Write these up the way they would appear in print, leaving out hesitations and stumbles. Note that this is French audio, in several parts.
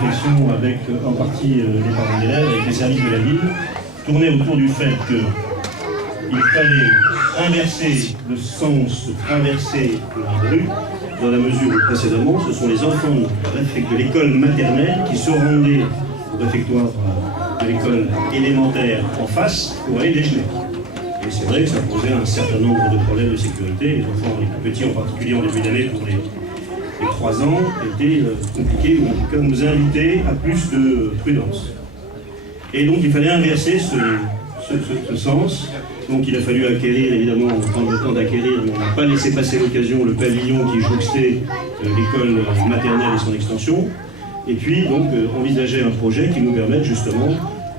réflexion avec en partie les parents d'élèves, avec les services de la ville, tournait autour du fait qu'il fallait inverser le sens, inverser la rue, dans la mesure où précédemment, ce sont les enfants de l'école maternelle qui se rendaient au réfectoire de l'école élémentaire en face pour aller déjeuner. Et c'est vrai que ça posait un certain nombre de problèmes de sécurité. Les enfants, les plus petits en particulier en début d'année, pour les 3 ans, étaient compliqués, ou en tout cas nous invitaient à plus de prudence. Et donc il fallait inverser ce sens. Donc il a fallu acquérir, évidemment, prendre le temps d'acquérir, mais on n'a pas laissé passer l'occasion, le pavillon qui jouxtait l'école maternelle et son extension. Et puis donc envisager un projet qui nous permette justement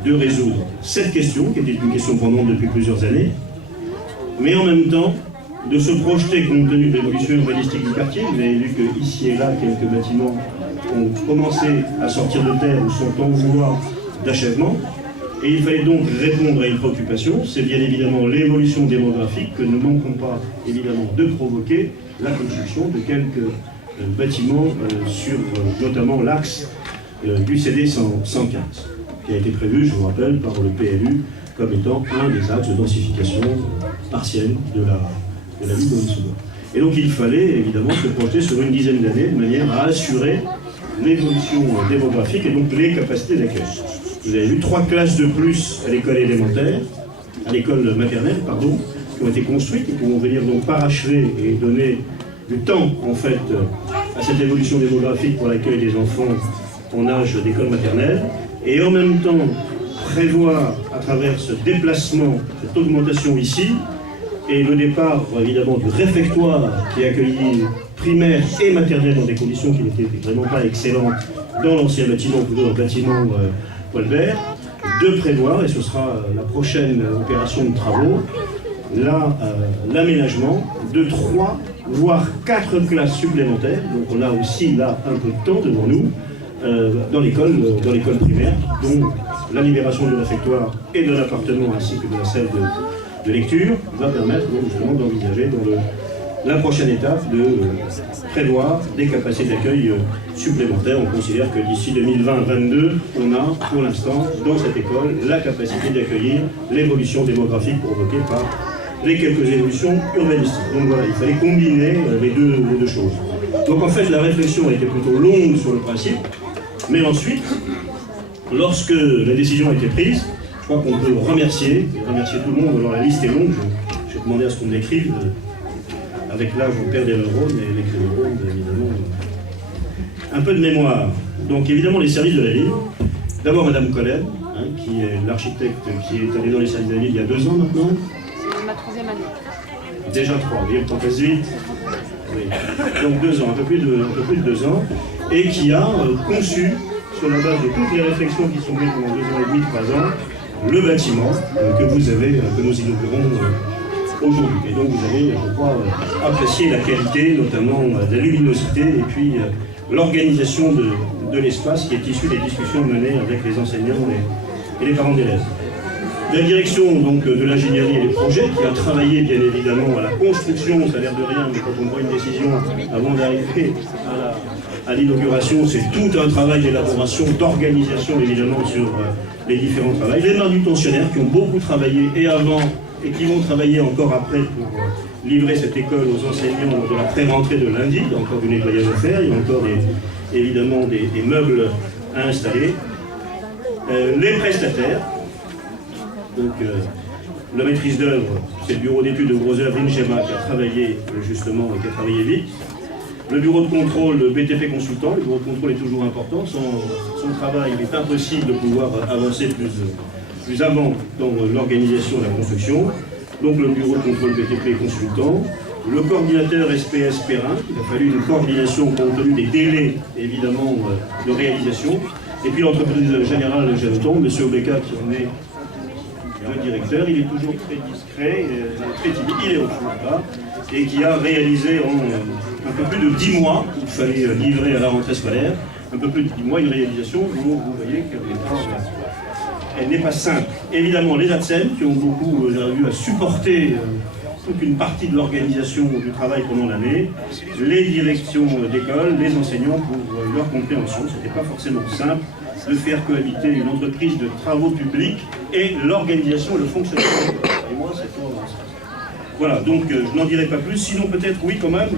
de résoudre cette question, qui était une question pendante depuis plusieurs années, mais en même temps de se projeter compte tenu de l'évolution urbanistique du quartier. Vous avez vu qu'ici et là, quelques bâtiments ont commencé à sortir de terre ou sont en voie d'achèvement. Et il fallait donc répondre à une préoccupation, c'est bien évidemment l'évolution démographique que nous ne manquons pas évidemment de provoquer la construction de quelques bâtiments sur notamment l'axe du CD 115, qui a été prévu, je vous rappelle, par le PLU comme étant un des axes de densification partielle de la ville de Saône. Et donc il fallait évidemment se projeter sur une dizaine d'années de manière à assurer l'évolution démographique et donc les capacités d'accueil. Vous avez vu 3 classes de plus à l'école élémentaire, à l'école maternelle, pardon, qui ont été construites et qui vont venir donc parachever et donner du temps en fait à cette évolution démographique pour l'accueil des enfants en âge d'école maternelle, et en même temps prévoir à travers ce déplacement, cette augmentation ici, et le départ évidemment du réfectoire qui accueillit primaire et maternelle dans des conditions qui n'étaient vraiment pas excellentes dans l'ancien bâtiment, plutôt dans le bâtiment Paul-Bert, de prévoir, et ce sera la prochaine opération de travaux, l'aménagement de 3 voire 4 classes supplémentaires. Donc on a aussi là un peu de temps devant nous dans l'école primaire, dont la libération du réfectoire et de l'appartement ainsi que de la salle de lecture va permettre donc justement d'envisager dans la prochaine étape de prévoir des capacités d'accueil supplémentaires. On considère que d'ici 2020-2022, on a pour l'instant dans cette école la capacité d'accueillir l'évolution démographique provoquée par les quelques évolutions urbanistiques. Donc voilà, il fallait combiner les deux choses. Donc en fait, la réflexion a été plutôt longue sur le principe, mais ensuite, lorsque la décision a été prise, je crois qu'on peut remercier tout le monde. Alors la liste est longue, je vais demander à ce qu'on l'écrive. Avec l'âge, on perd des neurones, et avec les neurones, évidemment, un peu de mémoire. Donc évidemment, les services de la ville. D'abord, Madame Collet, qui est l'architecte qui est allée dans les services de la ville il y a 2 ans maintenant. C'est ma 3e année. Déjà 3, vous voyez, le temps passe vite. Oui. Donc 2 ans, un peu plus de 2 ans, et qui a conçu, sur la base de toutes les réflexions qui sont faites pendant 2 ans et demi, 3 ans, le bâtiment que nous inaugurons aujourd'hui. Et donc vous avez, je crois, apprécié la qualité, notamment de la luminosité, et puis l'organisation de l'espace qui est issu des discussions menées avec les enseignants et les parents d'élèves. La direction donc, de l'ingénierie et des projets, qui a travaillé bien évidemment à la construction, ça a l'air de rien, mais quand on prend une décision avant d'arriver à l'inauguration, c'est tout un travail d'élaboration, d'organisation évidemment sur les différents travaux. Les manutentionnaires qui ont beaucoup travaillé et avant et qui vont travailler encore après pour livrer cette école aux enseignants lors de la pré-rentrée de lundi. Il y a encore du nettoyage à faire, il y a encore évidemment des meubles à installer. Les prestataires, donc la maîtrise d'œuvre, c'est le bureau d'études de gros œuvres INGEMA qui a travaillé justement, qui a travaillé vite. Le bureau de contrôle, le BTP consultant, le bureau de contrôle est toujours important. Son travail, il est impossible de pouvoir avancer plus avant dans l'organisation de la construction. Donc le bureau de contrôle BTP consultant, le coordinateur SPS Perrin, il a fallu une coordination compte tenu des délais évidemment de réalisation. Et puis l'entreprise générale Génoton, M. Obeka qui en est le directeur, il est toujours très discret, très timide, il est au fond là, et qui a réalisé en un peu plus de 10 mois, il fallait livrer à la rentrée scolaire, un peu plus de 10 mois, une réalisation où vous voyez qu'elle n'est pas simple. Évidemment, les ATSEM qui ont beaucoup eu à supporter toute une partie de l'organisation du travail pendant l'année, les directions d'école, les enseignants pour leur compréhension. Ce n'était pas forcément simple de faire cohabiter une entreprise de travaux publics et l'organisation, le fonctionnement. Et moi, c'est tout. Voilà, donc je n'en dirai pas plus, sinon peut-être, oui, quand même,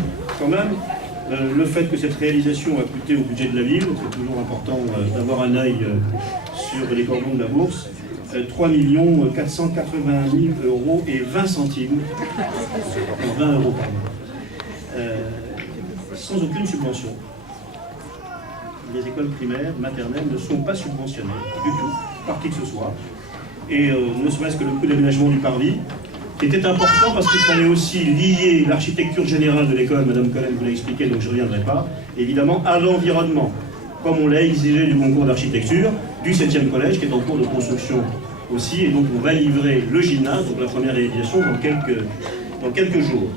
le fait que cette réalisation a coûté au budget de la ville, c'est toujours important d'avoir un œil sur les cordons de la bourse, 3 480 000 € et 20 centimes, 20 €, pardon, sans aucune subvention. Les écoles primaires, maternelles ne sont pas subventionnées du tout, par qui que ce soit, et ne serait-ce que le coût d'aménagement du parvis, qui était important parce qu'il fallait aussi lier l'architecture générale de l'école, Madame Collen vous l'a expliqué, donc je ne reviendrai pas, évidemment à l'environnement, comme on l'a exigé du concours d'architecture, du 7e collège, qui est en cours de construction aussi, et donc on va livrer le gymnase, donc la première réalisation, dans quelques jours.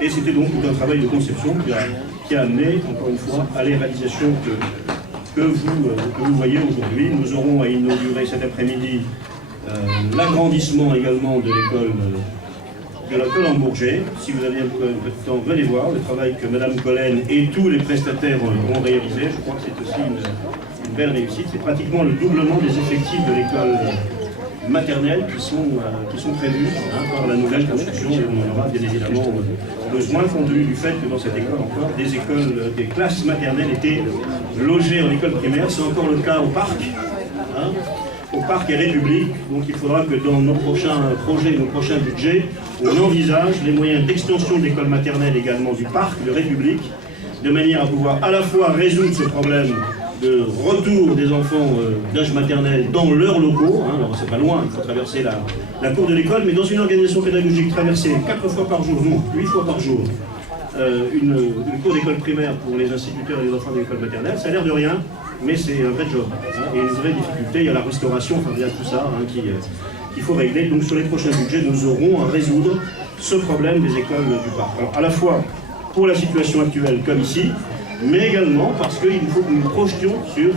Et c'était donc tout un travail de conception qui a amené, encore une fois, à les réalisations que vous voyez aujourd'hui. Nous aurons à inaugurer cet après-midi l'agrandissement également de l'école en Bourget. Si vous avez un peu de temps, venez voir le travail que Madame Collen et tous les prestataires ont réalisé. Je crois que c'est aussi une belle réussite. C'est pratiquement le doublement des effectifs de l'école maternelle qui sont prévus par la nouvelle construction, et on en aura bien évidemment besoin compte tenu du fait que dans cette école encore des classes maternelles étaient logées en école primaire. C'est encore le cas au parc. Au parc et République, donc il faudra que dans nos prochains projets, nos prochains budgets, on envisage les moyens d'extension de l'école maternelle également du parc de République, de manière à pouvoir à la fois résoudre ce problème de retour des enfants d'âge maternel dans leurs locaux, alors c'est pas loin, il faut traverser la cour de l'école, mais dans une organisation pédagogique traversée 4 fois par jour, non, 8 fois par jour, une cour d'école primaire pour les instituteurs et les enfants de l'école maternelle, ça a l'air de rien, mais c'est un vrai job. Et une vraie difficulté, il y a la restauration, enfin il y a tout ça qu'il faut régler. Donc sur les prochains budgets, nous aurons à résoudre ce problème des écoles du parc. Alors à la fois pour la situation actuelle comme ici, mais également parce qu'il faut que nous nous projetions sur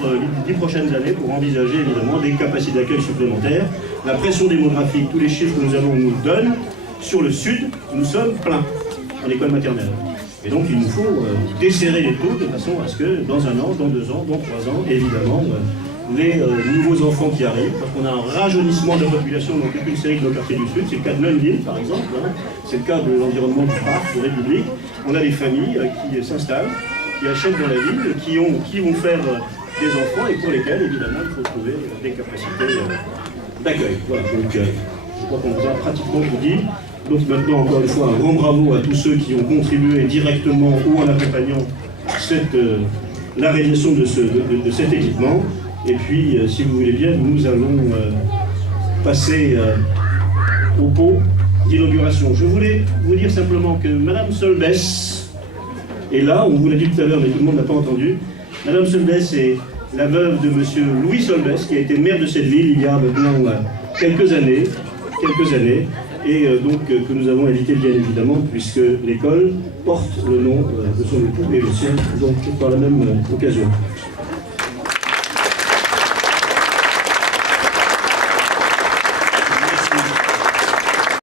les 10 prochaines années pour envisager évidemment des capacités d'accueil supplémentaires. La pression démographique, tous les chiffres que nous avons nous le donnent. Sur le sud, nous sommes pleins en école maternelle. Et donc il nous faut desserrer les taux de façon à ce que dans 1 an, dans 2 ans, dans 3 ans, évidemment, les nouveaux enfants qui arrivent, parce qu'on a un rajeunissement de la population dans toute une série de nos quartiers du Sud, c'est le cas de Neuville par exemple, c'est le cas de l'environnement du parc, de République. On a des familles qui s'installent, qui achètent dans la ville, qui vont faire des enfants et pour lesquels évidemment il faut trouver des capacités d'accueil. Voilà, donc je crois qu'on vous a pratiquement tout dit. Donc maintenant, encore une fois, un grand bravo à tous ceux qui ont contribué directement ou en accompagnant la réalisation de cet équipement. Et puis, si vous voulez bien, nous allons passer au pot d'inauguration. Je voulais vous dire simplement que Madame Solbès est là, on vous l'a dit tout à l'heure, mais tout le monde n'a pas entendu. Madame Solbès est la veuve de Monsieur Louis Solbès, qui a été maire de cette ville il y a maintenant quelques années. Et donc que nous avons invité bien évidemment, puisque l'école porte le nom de son époux et le sien, donc par la même occasion.